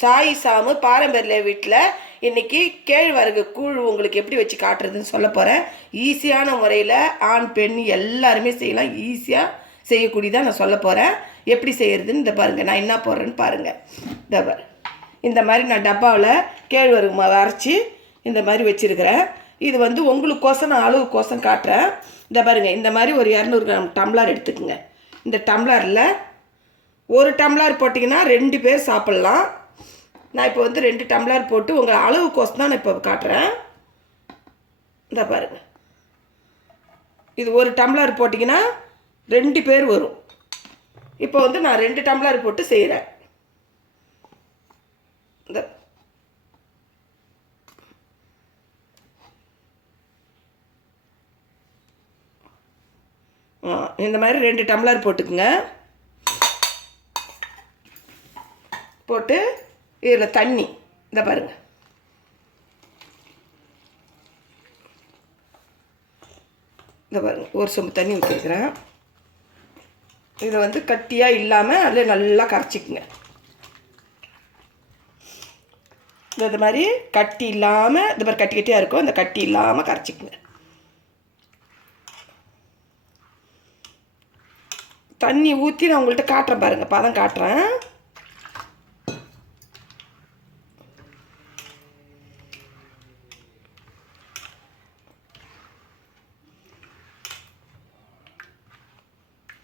சாய் சாமு பாரம்பரிய வீட்டில் இன்னைக்கு கேழ்வரகு கூழ் உங்களுக்கு எப்படி வச்சு காட்டுறதுன்னு சொல்ல போகிறேன் ஈஸியான முறையில் ஆண் பெண் எல்லாருமே செய்யலாம். ஈஸியாக செய்யக்கூடியதாக நான் சொல்ல போகிறேன் எப்படி செய்கிறதுன்னு இந்த பாருங்கள் நான் என்ன போடுறேன்னு பாருங்கள் இந்த இந்த மாதிரி நான் டப்பாவில் கேழ்வரகு மாவு அரைச்சி இந்த மாதிரி வச்சுருக்கிறேன். இது வந்து உங்களுக்கோசம் நான் அளவுக்கோசம் காட்டுறேன். இந்த பாருங்கள் இந்த மாதிரி ஒரு இரநூறு கிராம் டம்ளர் எடுத்துக்கோங்க. இந்த டம்ளரில் ஒரு டம்ளர் போட்டிங்கன்னா ரெண்டு பேர் சாப்பிட்லாம். நான் இப்போ வந்து ரெண்டு டம்ளர் போட்டு உங்கள் அளவுக்கோசம் தான் நான் இப்போ காட்டுறேன். இந்த பாருங்கள் இது ஒரு டம்ளர் போட்டிங்கன்னா ரெண்டு பேர் வரும். இப்போ வந்து நான் ரெண்டு டம்ளர் போட்டு செய்கிறேன் இந்த. ஆ, இந்த மாதிரி ரெண்டு டம்ளர் போட்டுக்குங்க. போட்டு இதில் தண்ணி. இந்த பாருங்க. இந்த பாருங்க. ஒரு சொம்பு தண்ணி ஊற்றிருக்கிறேன் இதை வந்து கட்டியாக இல்லாமல் அதில் நல்லா கரைச்சிக்குங்க. இந்த இது மாதிரி கட்டி இல்லாமல் இந்த மாதிரி கட்டி கட்டியாக இருக்கும் இந்த கட்டி இல்லாமல் கரைச்சிக்குங்க. தண்ணி ஊற்றி நான் உங்கள்கிட்ட காட்டுறேன் பாருங்கள் பதம் காட்டுறேன்.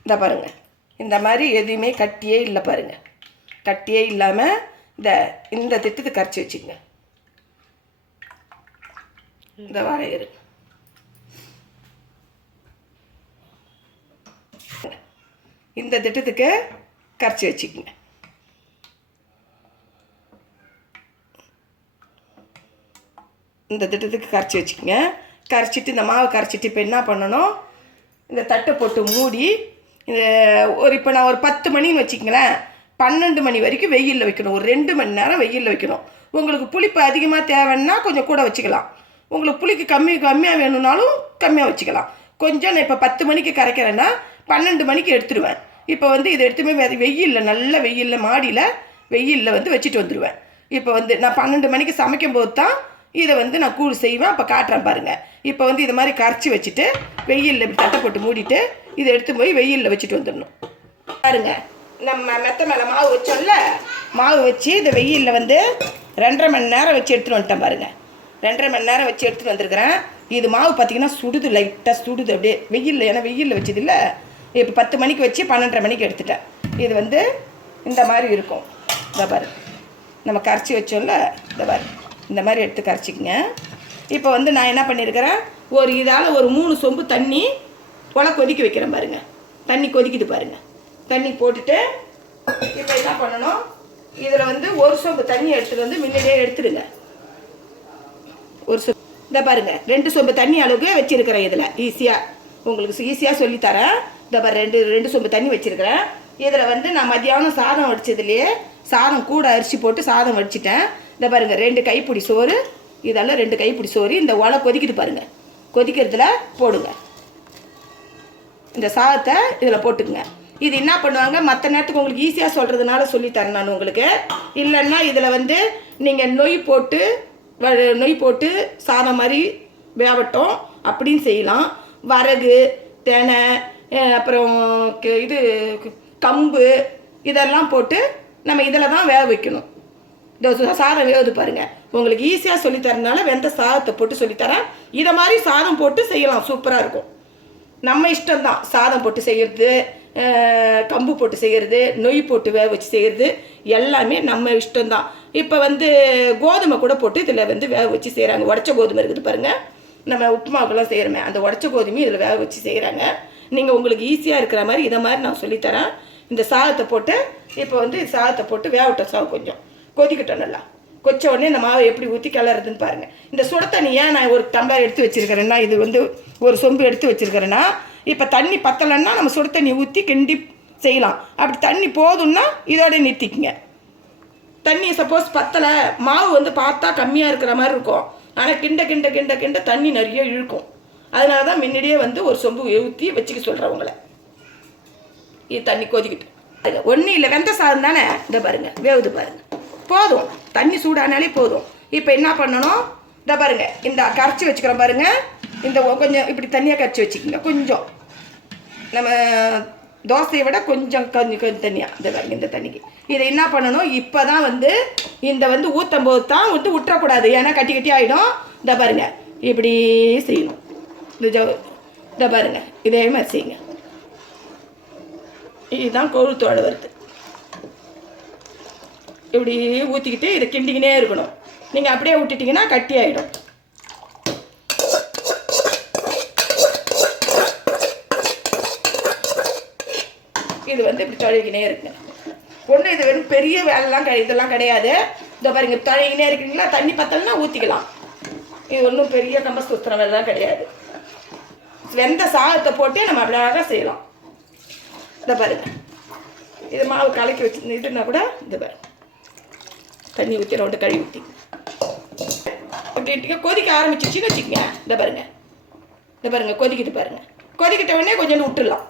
இந்த பாருங்க. இந்த மாதிரி எதுவுமே கட்டியே இல்லை பாருங்கள் கட்டியே இல்லாமல் இந்த இந்த திட்டத்தை கரைச்சி வச்சுக்கங்க இந்த வரையறு. இந்த திட்டத்துக்கு கரைச்சி வச்சுக்கங்க. இந்த திட்டத்துக்கு கரைச்சி வச்சுக்கோங்க. கரைச்சிட்டு இந்த மாவை கரைச்சிட்டு இப்போ என்ன பண்ணணும்? இந்த தட்டை போட்டு மூடி ஒரு இப்போ நான் ஒரு பத்து மணின்னு வச்சுக்கங்களேன். பன்னெண்டு மணி வரைக்கும் வெயிலில் வைக்கணும். ஒரு ரெண்டு மணி நேரம் வெயிலில் வைக்கணும். உங்களுக்கு புளிப்பு அதிகமாக தேவைன்னா கொஞ்சம் கூட வச்சுக்கலாம். உங்களுக்கு புளிக்கு கம்மி கம்மியாக வேணும்னாலும் கம்மியாக வச்சுக்கலாம். கொஞ்சம் நான் இப்போ பத்து மணிக்கு கரைக்கிறேன்னா பன்னெண்டு மணிக்கு எடுத்துடுவேன் இப்போ வந்து இதை எடுத்துமே வெயிலில் நல்ல வெயிலில் மாடியில் வெயிலில் வந்து வச்சுட்டு வந்துடுவேன் இப்போ வந்து நான் பன்னெண்டு மணிக்கு சமைக்கும் போது தான் இதை வந்து நான் கூழ் செய்வேன் அப்போ காட்டுறேன் பாருங்கள் இப்போ வந்து இது மாதிரி கரைச்சி வச்சுட்டு வெயிலில் இப்படி தட்டை போட்டு மூடிட்டு இதை எடுத்து போய் வெயிலில் வச்சுட்டு வந்துடணும். பாருங்க நம்ம மெத்த மேலே மாவு வச்சோம்ல மாவு வச்சு இதை வெயிலில் வந்து ரெண்டரை மணி நேரம் வச்சு எடுத்துகிட்டு வந்துட்டேன் பாருங்கள் ரெண்டரை மணி நேரம் வச்சு எடுத்துகிட்டு வந்திருக்கிறேன். இது மாவு பார்த்தீங்கன்னா சுடுது லைட்டாக சுடுது அப்படியே. வெயிலில் ஏன்னா வெயிலில் வச்சது இல்லை. இப்போ பத்து மணிக்கு வச்சு பன்னெண்டரை மணிக்கு எடுத்துட்டேன். இது வந்து இந்த மாதிரி இருக்கும். இந்த பாரு நம்ம கரைச்சி வச்சோம்ல இந்த பாரு இந்த மாதிரி எடுத்து கரைச்சிக்கங்க. இப்போ வந்து நான் என்ன பண்ணியிருக்கிறேன் ஒரு இதால் ஒரு மூணு சொம்பு தண்ணி உல கொதிக்க வைக்கிறேன் பாருங்கள் தண்ணி கொதிக்குது பாருங்கள் தண்ணி போட்டுட்டு இப்போ என்ன பண்ணணும்? இதில் வந்து ஒரு சொம்பு தண்ணி எடுத்துகிட்டு வந்து முன்னாடியே எடுத்துடுங்க. ஒரு சொம்பு இந்த பாருங்க. ரெண்டு சொம்பு தண்ணி அளவுக்கு வச்சிருக்கிறேன் இதில். ஈஸியாக உங்களுக்கு ஈஸியாக சொல்லித்தரேன் இந்த பாரு ரெண்டு ரெண்டு சொம்பு தண்ணி வச்சுருக்கிறேன். இதில் வந்து நான் மதியானம் சாதம் வடித்ததுலேயே சாதம் கூட அரிசி போட்டு சாதம் வடிச்சிட்டேன். இந்த பாருங்கள் ரெண்டு கைப்பிடி சோறு இதெல்லாம் ரெண்டு கைப்பிடி சோறு இந்த ஒலை கொதிக்குது பாருங்கள் கொதிக்கிறதுல போடுங்க. இந்த சாதத்தை இதில் போட்டுக்குங்க. இது என்ன பண்ணுவாங்க? மற்ற நேரத்துக்கு உங்களுக்கு ஈஸியாக சொல்கிறதுனால சொல்லித்தரேன் நான் உங்களுக்கு. இல்லைன்னா இதில் வந்து நீங்கள் நொய் போட்டு வ- நொய் போட்டு சாதம் மாதிரி வேவட்டும். அப்படின்னு செய்யலாம். வரகு தெனை அப்புறம் இது கம்பு இதெல்லாம் போட்டு நம்ம இதில் தான் வேக வைக்கணும். இந்த சாதம் வேகுது பாருங்கள் உங்களுக்கு ஈஸியாக சொல்லித்தரனால வெந்த சாதத்தை போட்டு சொல்லித்தரேன் இதை மாதிரி சாதம் போட்டு செய்யலாம். சூப்பராக இருக்கும். நம்ம இஷ்டம்தான். சாதம் போட்டு செய்கிறது கம்பு போட்டு செய்கிறது நொய் போட்டு வேக வச்சு செய்கிறது எல்லாமே நம்ம இஷ்டம்தான். இப்போ வந்து கோதுமை கூட போட்டு இதில் வந்து வேக வச்சு செய்கிறாங்க உடச்ச கோதுமை இருக்குது பாருங்கள் நம்ம உப்புமாவுக்கெல்லாம் செய்கிறோமே அந்த உடச்ச கோதுமையும் இதில் வேக வச்சு செய்கிறாங்க நீங்கள் உங்களுக்கு ஈஸியாக இருக்கிற மாதிரி இதை மாதிரி நான் சொல்லித்தரேன் இந்த சாதத்தை போட்டு இப்போ வந்து சாதத்தை போட்டு வேகட்டும் சாதம் கொஞ்சம். கொதிக்கட்டும் நல்லா கொச்ச உடனே இந்த மாவை எப்படி ஊற்றி கிளறதுன்னு பாருங்கள் இந்த சுட தண்ணி ஏன் நான் ஒரு டம்ளர் எடுத்து வச்சுருக்கிறேன்னா இது வந்து ஒரு சொம்பு எடுத்து வச்சிருக்கிறேன்னா இப்போ தண்ணி பத்தலைன்னா நம்ம சுட தண்ணி ஊற்றி கிண்டி செய்யலாம். அப்படி தண்ணி போதும்னா இதோட நிறுத்திக்கங்க. தண்ணி சப்போஸ் பத்தலை மாவு வந்து பார்த்தா கம்மியாக இருக்கிற மாதிரி இருக்கும். ஆனால் கிண்ட கிண்ட கிண்ட கிண்ட தண்ணி நிறைய இழுக்கும். அதனால தான் முன்னாடியே வந்து ஒரு சொம்பு ஊற்றி வச்சுக்க சொல்கிறவங்கள இது தண்ணி கொதிக்கிட்டு ஒன்றும் இல்லை வெந்த சாதம் தானே? இந்த பாருங்கள் வேவுது பாருங்கள் போதும். தண்ணி சூடானாலே போதும். இப்போ என்ன பண்ணணும்? இந்த பாருங்க. இந்த கரைச்சி வச்சுக்கிறோம் பாருங்கள் இந்த கொஞ்சம் இப்படி தண்ணியாக கரைச்சி வச்சுக்கோங்க. கொஞ்சம். நம்ம தோசையை விட கொஞ்சம் கொஞ்சம் கொஞ்சம் தண்ணியாக இந்த பாருங்க இந்த தண்ணிக்கு. இதை என்ன பண்ணணும்? இப்போ தான் வந்து இந்த வந்து ஊற்றும் போது தான் வந்து விட்டுறக்கூடாது ஏன்னா கட்டி கட்டி ஆகிடும் இந்த பாருங்க. இப்படி செய்யணும். இந்த ஜவ் இந்த பாருங்க. இதே மாதிரி செய்யுங்க. இதுதான் கொழுத்தோட வருது இப்படி ஊற்றிக்கிட்டு இதை கிண்டிக்கினே இருக்கணும். நீங்கள் அப்படியே விட்டுட்டிங்கன்னா கட்டி ஆகிடும் இது வந்து இப்படி தழுவிக்கினே இருக்குங்க ஒன்றும் இது வெறும் பெரிய வேலைலாம் கிடை இதெல்லாம் கிடையாது. இந்த பாருங்க தழுவிக்கினே இருக்கீங்களா? தண்ணி பத்தலைன்னா ஊற்றிக்கலாம் இது ஒன்றும் பெரிய கம்ப சுத்திரம் வேலைலாம் கிடையாது. வெந்த சாதத்தை போட்டு நம்ம அப்படி அழகாக செய்யலாம். இந்த பாருங்க. இது மாவு கலக்கி வச்சு இதுனா கூட இந்த பாருங்க. தண்ணி ஊற்றி ரெண்டு கழுவி ஊற்றி அப்படின்ட்டு கொதிக்க ஆரம்பிச்சிச்சுன்னு வச்சுக்கோங்க. இந்த பாருங்க. இந்த பாருங்க. கொதிக்கிட்டு பாருங்க. கொதிக்கிட்ட உடனே கொஞ்சோண்டு விட்டுடலாம்.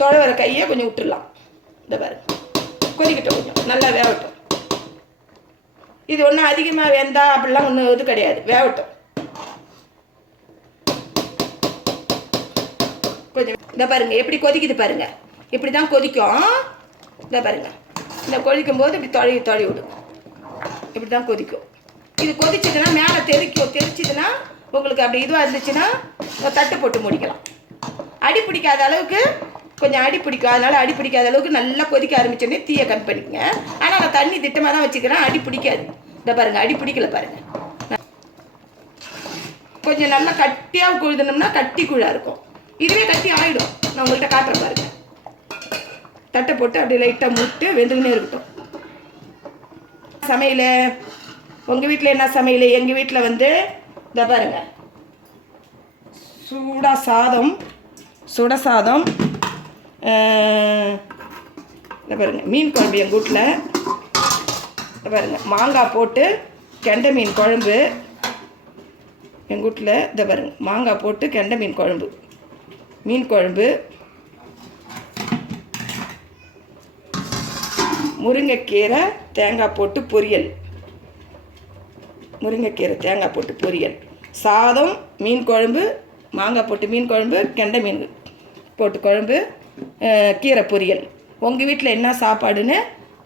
தொலை வர கையை கொஞ்சம் விட்டுடலாம். இந்த பாருங்க. கொதிக்கிட்ட கொஞ்சம். நல்லா வேகட்டும். இது ஒன்றும் அதிகமாக வேந்தா அப்படிலாம் ஒன்றும் இது கிடையாது. வேகட்டும். கொஞ்சம் இந்த பாருங்க. எப்படி கொதிக்குது பாருங்க. இப்படி தான் கொதிக்கும். இந்த பாருங்க. இந்த கொதிக்கும் போது இப்படி தொழி தொழி விடும். இப்படி தான் கொதிக்கும். இது கொதிச்சதுன்னா மேலே தெறிக்கும் தெரிச்சதுன்னா உங்களுக்கு அப்படி இதுவாக இருந்துச்சுன்னா தட்டு போட்டு முடிக்கலாம். அடி பிடிக்காத அளவுக்கு கொஞ்சம் அடி பிடிக்கும். அதனால் அடி பிடிக்காத அளவுக்கு நல்லா கொதிக்க ஆரம்பிச்சோடனே தீயை கட் பண்ணிக்கங்க. ஆனால் நான் தண்ணி திட்டமாக தான் வச்சுக்கிறேன். அடி பிடிக்காது. இந்த பாருங்கள் அடி பிடிக்கல பாருங்கள் கொஞ்சம் நல்லா கட்டியாக குழுதுனோம்னா கட்டி குழா இருக்கும். இதுவே கட்டி ஆகிடும் நான் உங்கள்கிட்ட காட்டுறேன் பாருங்கள் தட்டை போட்டு அப்படியே லைட்டாக முட்டு வெந்துக்கினே இருக்கட்டும். சமையல் உங்கள் வீட்டில் என்ன சமையல்? எங்கள் வீட்டில் வந்து இந்த பாருங்க. சூடாக சாதம் சுட சாதம் இதை இந்த பாருங்க. மீன் குழம்பு எங்கள் வீட்டில் இதை பாருங்க. மாங்காய் போட்டு கெண்டை மீன் குழம்பு. எங்கள் வீட்டில் இந்த பாருங்க. மாங்காய் போட்டு கெண்டை மீன் குழம்பு. மீன் குழம்பு. முருங்கைக்கீரை தேங்காய் போட்டு பொரியல். முருங்கைக்கீரை தேங்காய் போட்டு பொரியல். சாதம் மீன் குழம்பு மாங்காய் போட்டு மீன் குழம்பு கெண்டை மீன் போட்டு குழம்பு கீரை பொரியல். உங்கள் வீட்டில் என்ன சாப்பாடுன்னு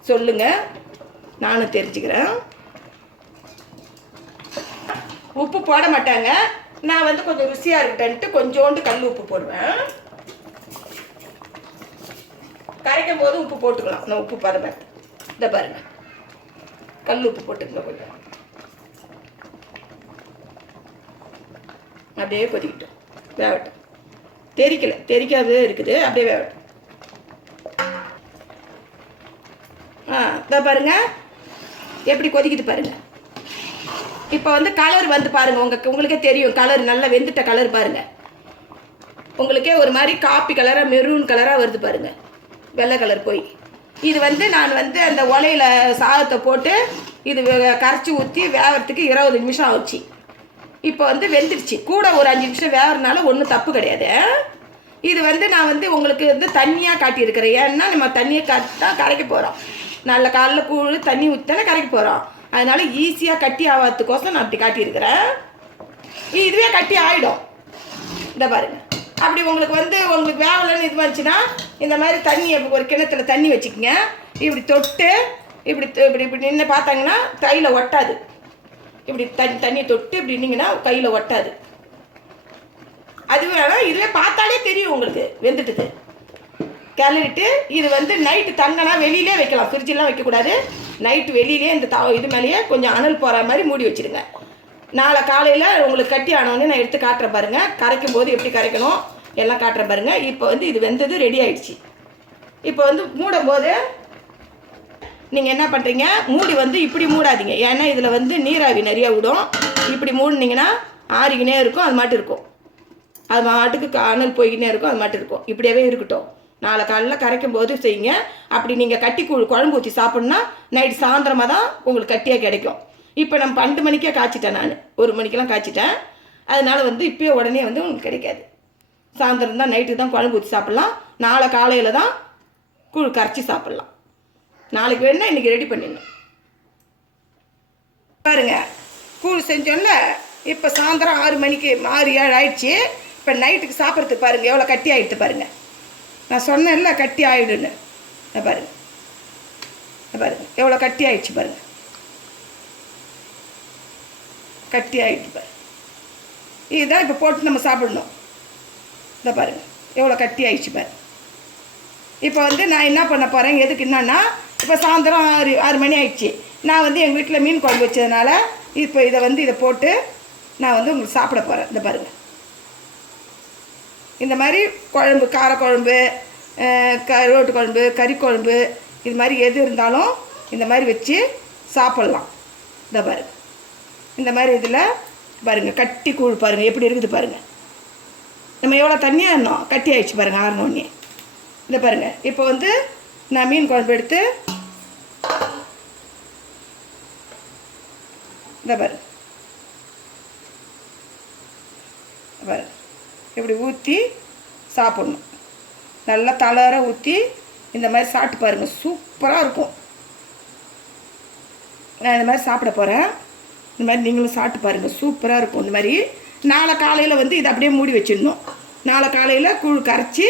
சொல்லுங்கள் நானும் தெரிஞ்சுக்கிறேன். உப்பு போட மாட்டாங்க. நான் வந்து கொஞ்சம் ருசியாக இருக்கட்டன்ட்டு கொஞ்சோண்டு கல் உப்பு போடுவேன். கரைக்கும் போது உப்பு போட்டுக்கலாம். நான் உப்பு பதம் இந்த பாருங்க. கல் உப்பு போட்டுக்கங்க கொஞ்சம். அப்படியே கொதிக்கட்டும். வேகட்டும். தெரிக்கல. தெரிக்காதே இருக்குது. அப்படியே வேகட்டும். ஆ இதை பாருங்க. எப்படி கொதிக்குது பாருங்க. இப்போ வந்து கலர் வந்து பாருங்க. உங்களுக்கு உங்களுக்கே தெரியும். கலர் நல்லா வெந்துட்ட கலர் பாருங்க. உங்களுக்கே ஒரு மாதிரி காப்பி கலராக மெரூன் கலராக வருது பாருங்க. வெள்ளை கலர் போய். இது வந்து நான் வந்து அந்த ஒலையில் சாதத்தை போட்டு இது கரைச்சி ஊற்றி வேகிறதுக்கு இருபது நிமிஷம் ஆச்சு. இப்போ வந்து வெந்துடுச்சு கூட ஒரு அஞ்சு நிமிஷம் வேகிறதுனால ஒன்றும் தப்பு கிடையாது. இது வந்து நான் வந்து உங்களுக்கு வந்து தண்ணியாக காட்டியிருக்கிறேன். ஏன்னா நம்ம தண்ணியை காட்டி தான் கரைக்க போகிறோம் நல்ல காலைல கூழ் தண்ணி ஊற்றினா கரைக்க போகிறோம் அதனால் ஈஸியாக கட்டி ஆகாததுக்கோசம் நான் அப்படி காட்டியிருக்கிறேன். இதுவே கட்டி ஆகிடும் இந்த பாருங்கள் அப்படி உங்களுக்கு வந்து உங்களுக்கு வேவலன்னு இது வந்துச்சுன்னா இந்த மாதிரி தண்ணி ஒரு கிணத்துல தண்ணி வச்சுக்கோங்க. இப்படி தொட்டு இப்படி இப்படி இப்படி நின்று பார்த்தாங்கன்னா கையில் ஒட்டாது. இப்படி தண்ணி தண்ணி தொட்டு இப்படி நின்னீங்கன்னா கையில் ஒட்டாது. அது வேணாம் இதுவே பார்த்தாலே தெரியும் உங்களுக்கு வெந்துட்டுது. கிளறிட்டு இது வந்து நைட்டு தங்கினா வெளியிலே வைக்கலாம். ஃப்ரிட்ஜெலாம் வைக்கக்கூடாது. நைட்டு வெளியிலே இந்த த இது மேலேயே கொஞ்சம் அனல் போகிற மாதிரி மூடி வச்சிருங்க. நாளை காலையில் உங்களுக்கு கட்டி ஆனோடனே நான் எடுத்து காட்டுறேன் பாருங்கள் கரைக்கும் போது எப்படி கரைக்கணும் எல்லாம் காட்டுறேன் பாருங்கள் இப்போ வந்து இது வெந்தது ரெடி ஆயிடுச்சு. இப்போ வந்து மூடும் போது நீங்கள் என்ன பண்ணுறீங்க மூடி வந்து இப்படி மூடாதீங்க. ஏன்னா இதில் வந்து நீராவி நிறையா விடும் இப்படி மூடினீங்கன்னா ஆறிக்கினே இருக்கும் அது மாட்டு இருக்கும். அது மாட்டுக்கு காணல் போய்கினே இருக்கும் அது மாட்டு இருக்கும். இப்படியாவே இருக்கட்டும். நாளை காலையில் கரைக்கும் போது செய்யுங்க. அப்படி நீங்கள் கட்டி கு- குழம்பு ஊற்றி சாப்பிட்ணுன்னா நைட்டு சாயந்தரமாக தான் உங்களுக்கு கட்டியாக கிடைக்கும். இப்போ நம்ம பன்னெண்டு மணிக்கே காய்ச்சிட்டேன் நான். ஒரு மணிக்கெல்லாம் காய்ச்சிட்டேன். அதனால் வந்து இப்போயே உடனே வந்து உங்களுக்கு கிடைக்காது. சாயந்தரம் தான் நைட்டுக்கு தான் குழம்பு ஊற்றி சாப்பிட்லாம். நாளை காலையில் தான் கூழ் கரைச்சி சாப்பிட்லாம். நாளைக்கு வேணும்னா இன்றைக்கி ரெடி பண்ணிடணும். பாருங்கள் கூழ் செஞ்சோம்ல இப்போ சாயந்தரம் ஆறு மணிக்கு ஆறு ஏழு ஆயிடுச்சு. இப்போ நைட்டுக்கு சாப்பிட்றதுக்கு பாருங்கள் எவ்வளோ கட்டி ஆகிட்டு பாருங்கள் நான் சொன்னேன்ல கட்டி ஆகிடுன்னு பாருங்கள் பாருங்கள் எவ்வளோ கட்டி ஆயிடுச்சு பாருங்கள் கட்டி ஆகிட்டு பாருங்க இதுதான் இப்போ போட்டு நம்ம சாப்பிடணும். இதை பாருங்க எவ்வளோ கட்டி ஆயிடுச்சு பாரு. இப்போ வந்து நான் என்ன பண்ண போகிறேன் எதுக்கு என்னன்னா இப்போ சாயந்தரம் ஆறு ஆறு மணி ஆயிடுச்சு. நான் வந்து எங்கள் வீட்டில் மீன் குழம்பு வச்சதுனால இப்போ இதை வந்து இதை போட்டு நான் வந்து உங்களுக்கு சாப்பிட போகிறேன் இந்த பாருங்கள் இந்த மாதிரி குழம்பு காரக்குழம்பு க ரோட்டு குழம்பு கறி குழம்பு இது மாதிரி எது இருந்தாலும் இந்த மாதிரி வச்சு சாப்பிட்லாம். இந்த பாருங்க. இந்த மாதிரி இதில் பாருங்கள் கட்டி கூழ் பாருங்கள் எப்படி இருக்குது பாருங்கள் நம்ம எவ்வளோ தண்ணியாக இருந்தோம்? கட்டி ஆயிடுச்சு பாருங்கள் ஆறினோடனே இந்த பாருங்கள் இப்போ வந்து நான் மீன் குழம்பு எடுத்து இந்த பாருங்க. பாருங்க. இப்படி ஊற்றி சாப்பிட்ணும். நல்லா தளர ஊற்றி இந்த மாதிரி சாப்பிட்டு பாருங்கள் சூப்பராக இருக்கும். நான் இந்த மாதிரி சாப்பிட போகிறேன் இந்த மாதிரி நீங்களும் சாப்பிட்டு பாருங்கள் சூப்பராக இருக்கும். இந்த மாதிரி நாளை காலையில் வந்து இதை அப்படியே மூடி வச்சிடணும். நாளை காலையில் கூழ் கரைச்சி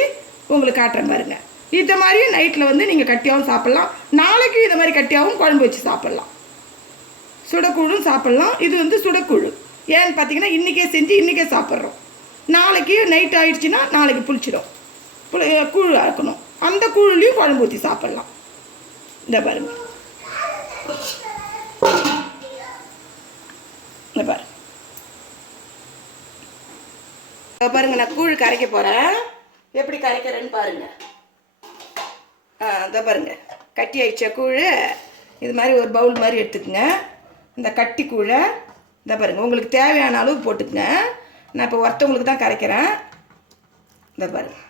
உங்களுக்கு காட்டுறேன் பாருங்கள் இந்த மாதிரி நைட்டில் வந்து நீங்கள் கட்டியாகவும் சாப்பிட்லாம். நாளைக்கு இதை மாதிரி கட்டியாகவும் குழம்பு வச்சு சாப்பிட்லாம். சுடக்கூழும் சாப்பிட்லாம். இது வந்து சுடக்கூழு. ஏன்னு பார்த்தீங்கன்னா இன்றைக்கே செஞ்சு இன்றைக்கே சாப்பிட்றோம். நாளைக்கு நைட் ஆயிடுச்சுன்னா நாளைக்கு புளிச்சிடும். புளி கூழ் ஆக்கணும் அந்த கூழுலையும் குழம்பு ஊற்றி சாப்பிட்லாம். இந்த பாருங்கள் இந்த பாரு. பாருங்க நான் கூழ் கரைக்க போகிறேன் எப்படி கரைக்கிறேன்னு பாருங்க. ஆ இதோ பாருங்க. கட்டி ஆயிடுச்சா கூழ் இது மாதிரி ஒரு பவுல் மாதிரி எடுத்துக்கங்க. இந்த கட்டி கூழை இந்த பாருங்கள் உங்களுக்கு தேவையான அளவு போட்டுக்கங்க. நான் இப்போ ஒருத்தவங்களுக்கு தான் கரைக்கிறேன். இந்த பாருங்கள்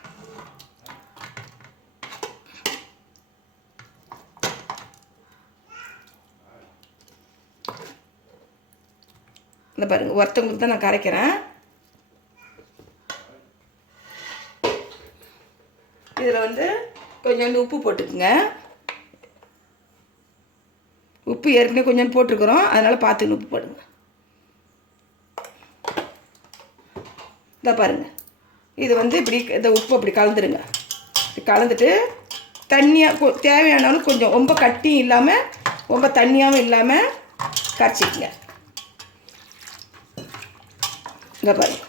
இந்த பாருங்க ஒருத்தவங்களுக்கு தான் நான் கரைக்கிறேன். இதில் வந்து கொஞ்சோண்டு உப்பு போட்டுக்குங்க. உப்பு ஏற்கனவே கொஞ்சம் போட்டிருக்கிறோம். அதனால் பார்த்துன்னு உப்பு போடுங்க. இதை பாருங்கள் இது வந்து இப்படி இந்த உப்பு அப்படி கலந்துருங்க. கலந்துட்டு தண்ணியாக தேவையானாலும் கொஞ்சம் ரொம்ப கட்டியும் இல்லாமல் ரொம்ப தண்ணியாகவும் இல்லாமல் கரைச்சிக்கங்க. இதை பாருங்க.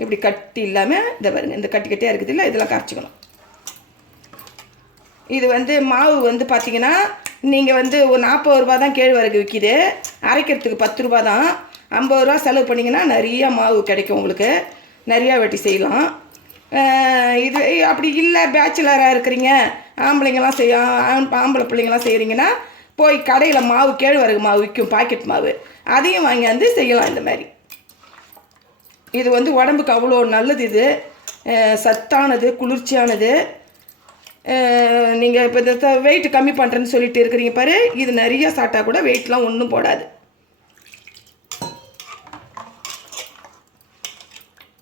இப்படி கட்டி இல்லாமல் இந்த பாருங்க. இந்த கட்டி கட்டியாக இருக்குது இல்லை? இதெல்லாம் கரைச்சிக்கணும் இது வந்து மாவு வந்து பார்த்தீங்கன்னா நீங்கள் வந்து ஒரு நாற்பது ரூபா தான் கேழ்வரகு விற்கிது அரைக்கிறதுக்கு பத்து ரூபா தான். ஐம்பது ரூபா செலவு பண்ணிங்கன்னா நிறையா மாவு கிடைக்கும் உங்களுக்கு. நிறையா வெட்டி செய்யலாம். இது அப்படி இல்லை பேச்சுலராக இருக்கிறீங்க ஆம்பளைங்கெல்லாம் செய்ய ஆம்பளை பிள்ளைங்களாம் செய்கிறீங்கன்னா போய் கடையில் மாவு கேழ்வரகு மாவு விற்கும் பாக்கெட் மாவு. அதையும் வாங்கி வந்து செய்யலாம் இந்த மாதிரி. இது வந்து உடம்புக்கு அவ்வளோ நல்லது இது. சத்தானது குளிர்ச்சியானது. நீங்கள் இப்போ இந்த வெயிட் கம்மி பண்ணுறேன்னு சொல்லிட்டு இருக்கிறீங்க பாரு. இது நிறைய சாப்பிட்டா கூட வெயிட்லாம் ஒன்றும் போடாது.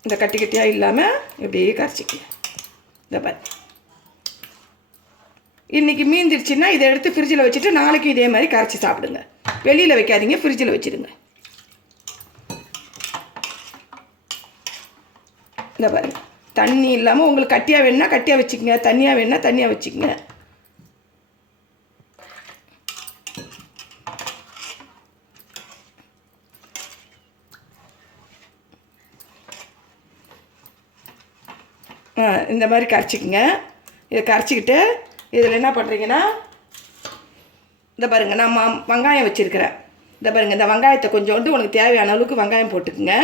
இந்த கட்டி கட்டியாக இல்லாமல் இப்படியே கரைச்சிக்கங்க. இந்த பாரு. இன்றைக்கி மீந்திருச்சுன்னா இதை எடுத்து ஃப்ரிட்ஜில் வச்சுட்டு நாளைக்கு இதே மாதிரி கரைச்சி சாப்பிடுங்க. வெளியில் வைக்காதீங்க ஃப்ரிட்ஜில் வச்சுடுங்க இந்த பாருங்க. தண்ணி இல்லாமல் உங்களுக்கு கட்டியாக வேணும்னா கட்டியாக வச்சுக்கோங்க. தண்ணியாக வேணும்னா தண்ணியாக வச்சுக்கோங்க. ஆ இந்த மாதிரி கரைச்சிக்கங்க. இதை கரைச்சிக்கிட்டு இதில் என்ன பண்ணுறீங்கன்னா இந்த பாருங்க நான் வெங்காயம் வச்சுருக்கிறேன். இந்த பாருங்க இந்த வெங்காயத்தை கொஞ்சோண்டு உனக்கு தேவையான அளவுக்கு வெங்காயம் போட்டுக்குங்க.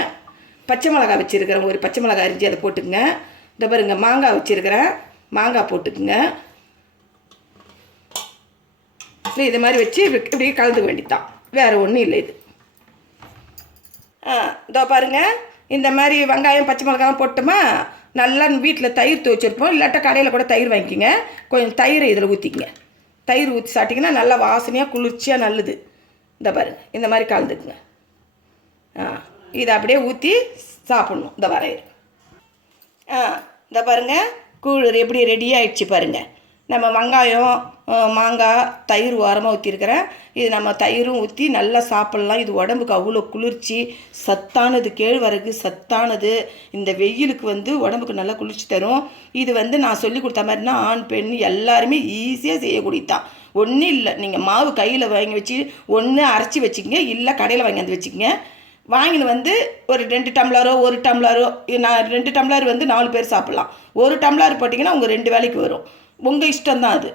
பச்சை மிளகாய் வச்சுருக்கிறேன். ஒரு பச்சை மிளகாய் அரிஞ்சு அதை போட்டுக்குங்க. இந்த பாருங்க மாங்காய் வச்சுருக்கிறேன். மாங்காய் போட்டுக்குங்க. சரி இது மாதிரி வச்சு இப்படி இப்படி கலந்துக்க வேண்டியதுதான் வேறு ஒன்றும் இல்லை இது. ஆ இதோ பாருங்க. இந்த மாதிரி வெங்காயம் பச்சை மிளகாலாம் போட்டோமா? நல்லா வீட்டில் தயிர் துவச்சிருப்போம் இல்லாட்டா கடையில் கூட தயிர் வாங்கிக்கோங்க. கொஞ்சம் தயிரை இதில் ஊற்றிக்கங்க தயிர் ஊற்றி சாட்டிங்கன்னா நல்லா வாசனையாக குளிர்ச்சியாக நல்லது. இந்த பாருங்க இந்த மாதிரி கலந்துக்குங்க. ஆ. இதை அப்படியே ஊற்றி சாப்பிட்ணும். இந்த வரையிற ஆ இந்த பாருங்க கூழ் எப்படி ரெடி ஆயிடுச்சு பாருங்கள் நம்ம வெங்காயம் மாங்காய் தயிர் ஓரமாக ஊற்றிருக்கிறேன் இது நம்ம தயிரும் ஊற்றி நல்லா சாப்பிட்லாம். இது உடம்புக்கு அவ்வளோ குளிர்ச்சி. சத்தானது கேழ்வரகு சத்தானது. இந்த வெயிலுக்கு வந்து உடம்புக்கு நல்லா குளிர்ச்சி தரும். இது வந்து நான் சொல்லி கொடுத்த மாதிரினா ஆண் பெண் எல்லாருமே ஈஸியாக செய்யக்கூடியது தான் ஒன்றும் இல்லை. நீங்கள் மாவு கையில் வாங்கி வச்சு ஒன்று அரைச்சி வச்சுக்கங்க. இல்லை கடையில் வாங்கி வந்து வச்சுக்கங்க. வாங்கின்னு வந்து ஒரு ரெண்டு டம்ளரோ ஒரு டம்ளரோ நான் ரெண்டு டம்ளர் வந்து நாலு பேர் சாப்பிட்லாம். ஒரு டம்ளர் போட்டிங்கன்னா உங்கள் ரெண்டு வேலைக்கு வரும். உங்கள் இஷ்டம் தான் அது.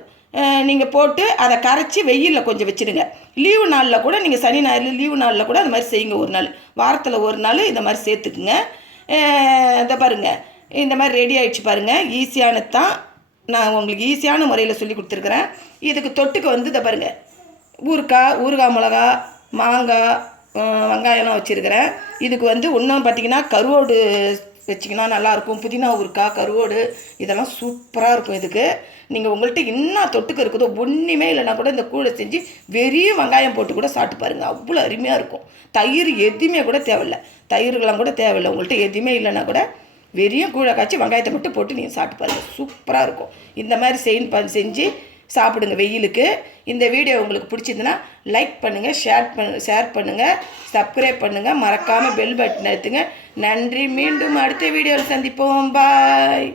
நீங்கள் போட்டு அதை கரைச்சி வெயிலில் கொஞ்சம் வச்சுடுங்க. லீவு நாளில் கூட நீங்கள் சனி ஞாயிறு லீவு நாளில் கூட அந்த மாதிரி செய்யுங்க ஒரு நாள். வாரத்தில் ஒரு நாள் இந்த மாதிரி சேர்த்துக்குங்க. இதை பாருங்கள் இந்த மாதிரி ரெடி ஆகிடுச்சு பாருங்கள் ஈஸியானது தான். நான் உங்களுக்கு ஈஸியான முறையில் சொல்லி கொடுத்துருக்குறேன். இதுக்கு தொட்டுக்கு வந்து இதை பாருங்கள் ஊறுக்காய் ஊறுகாய் மிளகா மாங்காய் வெங்காயம்லாம் வச்சுருக்கிறேன். இதுக்கு வந்து இன்னும் பார்த்தீங்கன்னா கருவோடு வச்சிங்கன்னா நல்லாயிருக்கும். புதினா ஊருக்கா கருவோடு இதெல்லாம் சூப்பராக இருக்கும் இதுக்கு. நீங்கள் உங்கள்கிட்ட என்ன தொட்டுக்க இருக்குதோ ஒன்றுமே இல்லைன்னா கூட இந்த கூடை செஞ்சு வெறிய வெங்காயம் போட்டு கூட சாப்பிட்டு பாருங்கள் அவ்வளோ அருமையாக இருக்கும். தயிர் எதுவுமே கூட தேவையில்ல. தயிர்கள்லாம் கூட தேவையில்லை. உங்கள்கிட்ட எதுவுமே இல்லைன்னா கூட வெறியும் கூழை காய்ச்சி வெங்காயத்தை மட்டும் போட்டு நீங்கள் சாப்பிட்டு பாருங்கள் சூப்பராக இருக்கும். இந்த மாதிரி செயின் ப செஞ்சு சாப்பிடுங்க வெயிலுக்கு. இந்த வீடியோ உங்களுக்கு பிடிச்சிருந்துன்னா லைக் பண்ணுங்கள் ஷேர் பண்ணு ஷேர் பண்ணுங்கள் சப்ஸ்கிரைப் பண்ணுங்கள் மறக்காமல் பெல் பட்டன் எடுத்துங்க நன்றி மீண்டும் அடுத்த வீடியோவில் சந்திப்போம். பாய்